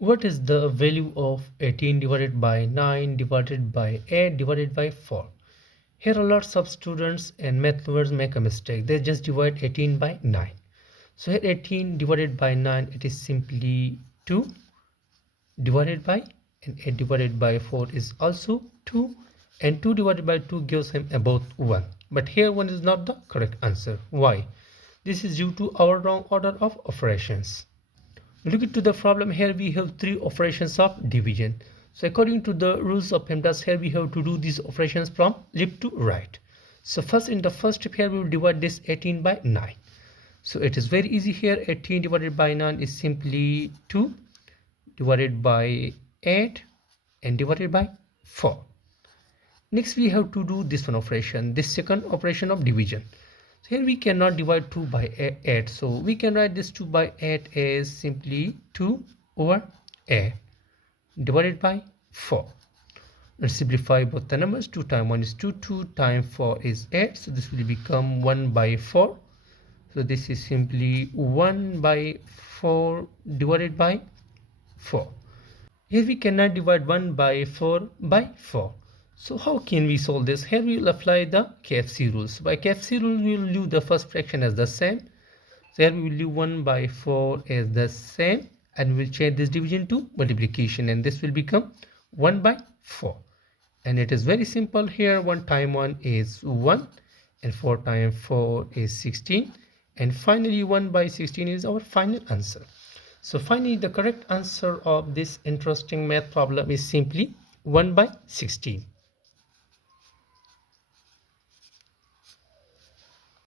What is the value of 18 divided by 9 divided by 8 divided by 4? Here are lots of students and math lovers make a mistake. They just divide 18 by 9. So here 18 divided by 9, it is simply 2 divided by, and 8 divided by 4 is also 2, and 2 divided by 2 gives him about 1. But here 1 is not the correct answer. Why? This is due to our wrong order of operations. Look into the problem. Here we have three operations of division. So according to the rules of Pemdas, here we have to do these operations from left to right. So first, in the first step here, we will divide this 18 by 9. So it is very easy here. 18 divided by 9 is simply 2 divided by 8 and divided by 4. Next we have to do this one operation, this second operation of division. So here we cannot divide 2 by 8, so we can write this 2 by 8 as simply 2 over 8 divided by 4. Let's simplify both the numbers. 2 times 1 is 2, 2 times 4 is 8, so this will become 1 by 4. So this is simply 1 by 4 divided by 4. Here we cannot divide 1 by 4 by 4. So how can we solve this? Here we will apply the KFC rules. By KFC rule, we will leave the first fraction as the same. So here we will leave 1 by 4 as the same, and we will change this division to multiplication, and this will become 1 by 4. And it is very simple here. 1 times 1 is 1, and 4 times 4 is 16, and finally 1 by 16 is our final answer. So finally the correct answer of this interesting math problem is simply 1 by 16.